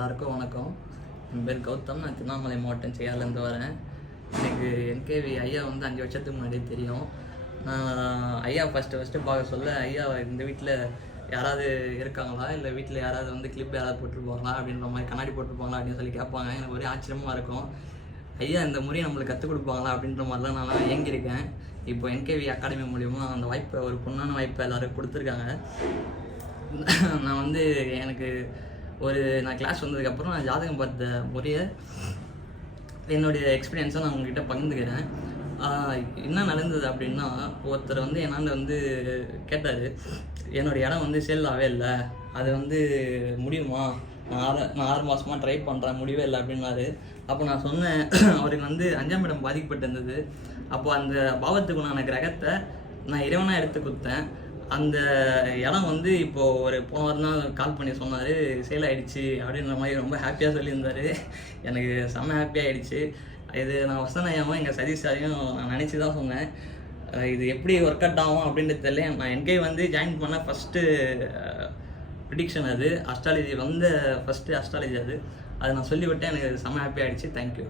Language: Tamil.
எல்லாருக்கும் வணக்கம். என் பேர் கௌதம். நான் திருவண்ணாமலை மாவட்டம் செய்யார்லேருந்து வரேன். எனக்கு என்கேவி ஐயா 5 வருஷத்துக்கு முன்னாடியே தெரியும். நான் ஐயா ஃபஸ்ட்டு பார்க்க சொல்ல, ஐயா இந்த வீட்டில் யாராவது இருக்காங்களா, இல்லை வீட்டில் யாராவது கிளிப் யாராவது போட்டிருப்பாங்களா அப்படின்ற மாதிரி, கண்ணாடி போட்டிருப்பாங்களா அப்படின்னு சொல்லி கேட்பாங்க. எனக்கு ஒரே ஆச்சரியமாக இருக்கும். ஐயா இந்த முறையை நம்மளுக்கு கற்றுக் கொடுப்பாங்களா அப்படின்ற மாதிரிலாம் நான் இயங்கியிருக்கேன். இப்போ என்கேவி அகாடமி மூலிமா அந்த வாய்ப்பை, ஒரு பொண்ணான வாய்ப்பை எல்லோரும் கொடுத்துருக்காங்க. நான் எனக்கு நான் கிளாஸ் வந்ததுக்கப்புறம் நான் ஜாதகம் பார்த்த முறையை, என்னுடைய எக்ஸ்பீரியன்ஸை நான் உங்ககிட்ட பகிர்ந்துக்கிறேன். என்ன நடந்தது அப்படின்னா, ஒருத்தர் என்னால் கேட்டார், என்னோடய இடம் சேல் ஆகவே இல்லை, அது முடியுமா, நான் 6 மாதமாக ட்ரை பண்ணுறேன், முடியவே இல்லை அப்படின்னாரு. அப்போ நான் சொன்னேன், அவருக்கு 5ஆம் இடம் பாதிக்கப்பட்டிருந்தது. அப்போ அந்த பாவத்துக்கு உண்டான கிரகத்தை நான் இறைவனாக எடுத்து கொடுத்தேன். அந்த இடம் இப்போது ஒரு போன வாரம் தான் கால் பண்ணி சொன்னார், சேல் ஆகிடுச்சு அப்படின்ற மாதிரி ரொம்ப ஹாப்பியாக சொல்லியிருந்தார். எனக்கு செம்ம ஹாப்பியாகிடுச்சு. இது நான் வசனையாகவும் எங்கள் சதீஷ் சாரையும் நான் நினச்சி தான் சொன்னேன். இது எப்படி ஒர்க் அவுட் ஆகும் அப்படின்றது தெரியல. நான் என்கே ஜாயின் பண்ண ஃபஸ்ட்டு ப்ரிடிக்ஷன் அது, அஸ்ட்ராலஜி ஃபஸ்ட்டு அஸ்ட்ராலஜி அது நான் சொல்லிவிட்டேன். எனக்கு செம்ம ஹாப்பியாகிடுச்சு. தேங்க்யூ.